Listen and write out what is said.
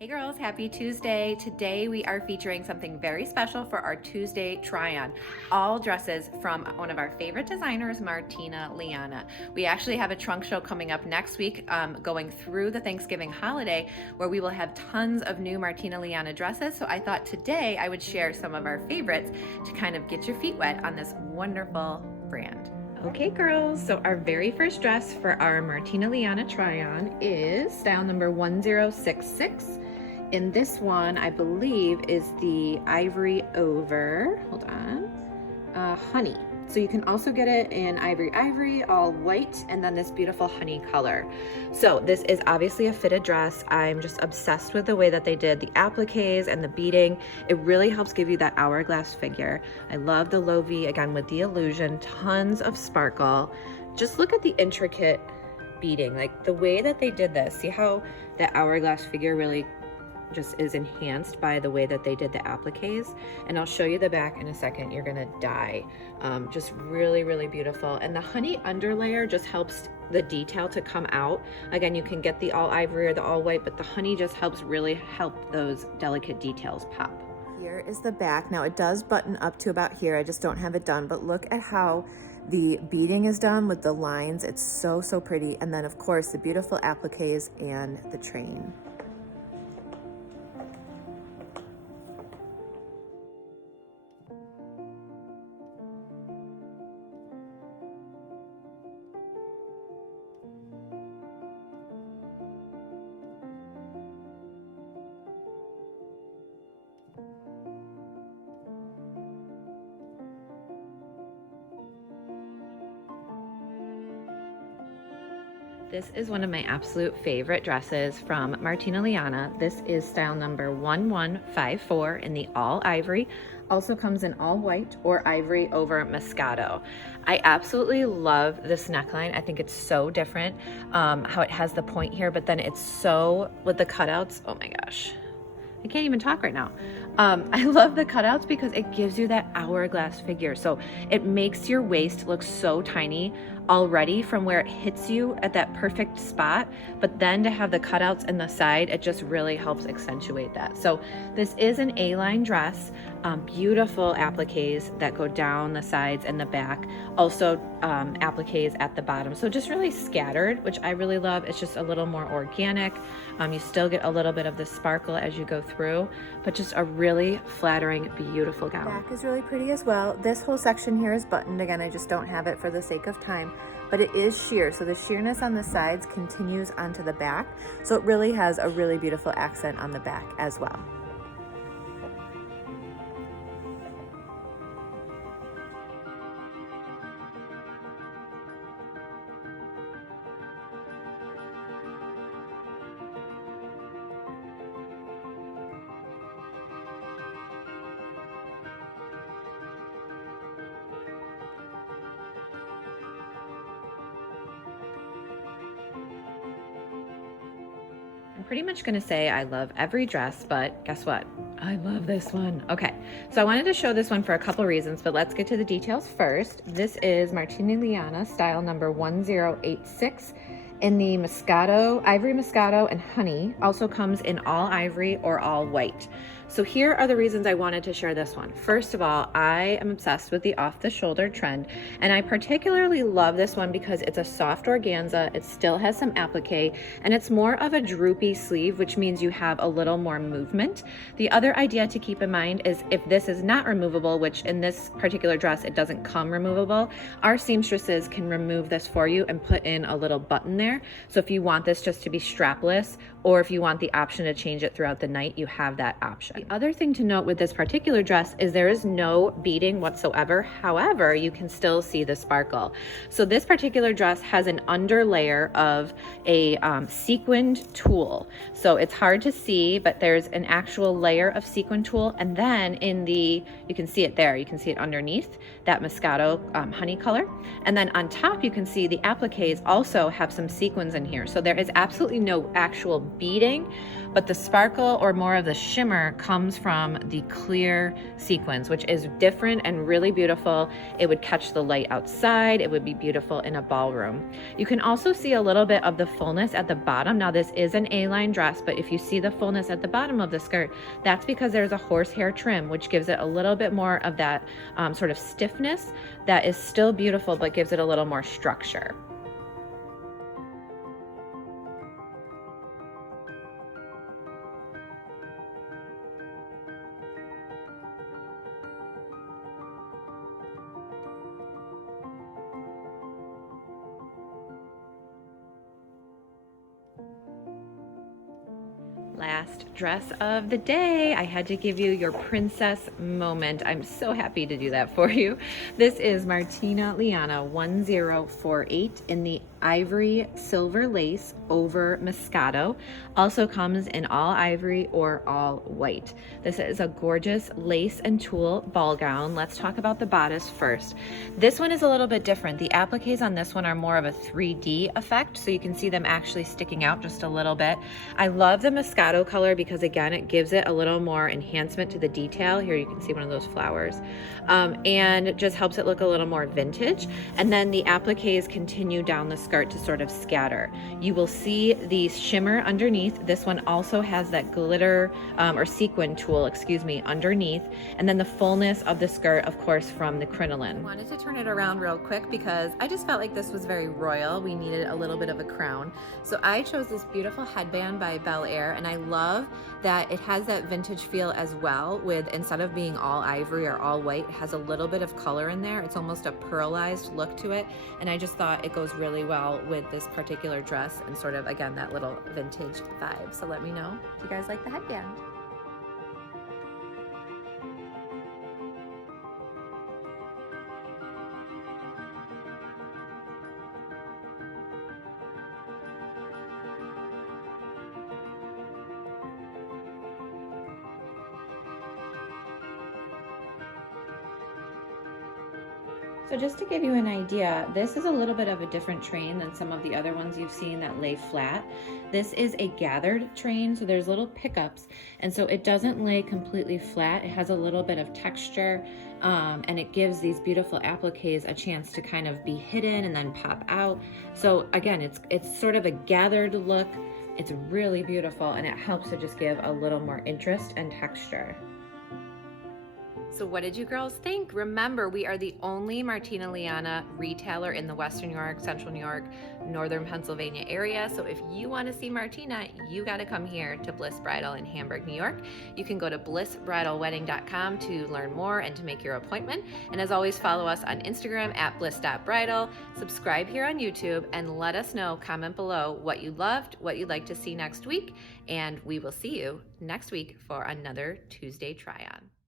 Hey girls, happy Tuesday. Today we are featuring something very special for our Tuesday try-on. All dresses from one of our favorite designers, Martina Liana. We actually have a trunk show coming up next week going through the Thanksgiving holiday where we will have tons of new Martina Liana dresses. So I thought today I would share some of our favorites to kind of get your feet wet on this wonderful brand. Okay girls, so our very first dress for our Martina Liana try-on is style number 1066. And this one, I believe, is the ivory over, hold on, honey. So you can also get it in ivory, all white, and then this beautiful honey color. So this is obviously a fitted dress. I'm just obsessed with the way that they did the appliques and the beading. It really helps give you that hourglass figure. I love the low V, again, with the illusion, tons of sparkle. Just look at the intricate beading, like the way that they did this. See how that hourglass figure really just is enhanced by the way that they did the appliques, and I'll show you the back in a second. You're gonna die. Just really, really beautiful. And the honey underlayer just helps the detail to come out. Again, you can get the all ivory or the all white, but the honey just helps really help those delicate details pop. Here is the back. Now it does button up to about here. I just don't have it done, but look at how the beading is done with the lines. It's so, so pretty. And then of course the beautiful appliques and the train. This is one of my absolute favorite dresses from Martina Liana. This is style number 1154 in the all ivory. Also comes in all white or ivory over Moscato. I absolutely love this neckline. I think it's so different how it has the point here, but then it's so with the cutouts. Oh my gosh. I can't even talk right now. I love the cutouts because it gives you that hourglass figure. So it makes your waist look so tiny already from where it hits you at that perfect spot. But then to have the cutouts in the side, it just really helps accentuate that. So this is an A-line dress, beautiful appliques that go down the sides and the back. Also appliques at the bottom. So just really scattered, which I really love. It's just a little more organic. You still get a little bit of the sparkle as you go through, but just a really flattering, beautiful gown. Back is really pretty as well. This whole section here is buttoned. Again, I just don't have it for the sake of time, but it is sheer. So the sheerness on the sides continues onto the back. So it really has a really beautiful accent on the back as well. I'm pretty much gonna say I love every dress, but guess what? I love this one. Okay, so I wanted to show this one for a couple reasons, but let's get to the details first. This is Martina Liana, style number 1086 in the Moscato, ivory Moscato and honey. Also comes in all ivory or all white. So here are the reasons I wanted to share this one. First of all, I am obsessed with the off-the-shoulder trend, and I particularly love this one because it's a soft organza, it still has some applique, and it's more of a droopy sleeve, which means you have a little more movement. The other idea to keep in mind is if this is not removable, which in this particular dress, it doesn't come removable, our seamstresses can remove this for you and put in a little button there. So if you want this just to be strapless, or if you want the option to change it throughout the night, you have that option. The other thing to note with this particular dress is there is no beading whatsoever. However, you can still see the sparkle. So this particular dress has an underlayer of a sequined tulle. So it's hard to see, but there's an actual layer of sequin tulle. And then in the, you can see it there, you can see it underneath that Moscato honey color. And then on top, you can see the appliques also have some sequins in here. So there is absolutely no actual beading, but the sparkle or more of the shimmer comes from the clear sequins, which is different and really beautiful. It would catch the light outside. It would be beautiful in a ballroom. You can also see a little bit of the fullness at the bottom. Now this is an A-line dress, but if you see the fullness at the bottom of the skirt, that's because there's a horsehair trim, which gives it a little bit more of that sort of stiffness that is still beautiful, but gives it a little more structure. Last dress of the day. I had to give you your princess moment. I'm so happy to do that for you. This is Martina Liana 1048 in the ivory silver lace over Moscato. Also comes in all ivory or all white. This is a gorgeous lace and tulle ball gown. Let's talk about the bodice first. This one is a little bit different. The appliques on this one are more of a 3D effect, so you can see them actually sticking out just a little bit. I love the Moscato color because again, it gives it a little more enhancement to the detail. Here you can see one of those flowers, and it just helps it look a little more vintage. And then the appliques continue down the skirt to sort of scatter. You will see the shimmer underneath. This one also has that glitter or sequin tulle, excuse me, underneath, and then the fullness of the skirt, of course, from the crinoline. I wanted to turn it around real quick because I just felt like this was very royal. We needed a little bit of a crown, so I chose this beautiful headband by Bel Air, and I love that it has that vintage feel as well, with instead of being all ivory or all white, it has a little bit of color in there. It's almost a pearlized look to it, and I just thought it goes really well with this particular dress and sort of, again, that little vintage vibe. So let me know if you guys like the headband. So just to give you an idea, this is a little bit of a different train than some of the other ones you've seen that lay flat. This is a gathered train, so there's little pickups, and so it doesn't lay completely flat. It has a little bit of texture, and it gives these beautiful appliques a chance to kind of be hidden and then pop out. So again, it's sort of a gathered look. It's really beautiful, and it helps to just give a little more interest and texture. So what did you girls think? Remember, we are the only Martina Liana retailer in the Western New York, Central New York, Northern Pennsylvania area. So if you want to see Martina, you got to come here to Bliss Bridal in Hamburg, New York. You can go to blissbridalwedding.com to learn more and to make your appointment. And as always, follow us on Instagram at bliss.bridal. Subscribe here on YouTube and let us know, comment below what you loved, what you'd like to see next week. And we will see you next week for another Tuesday try-on.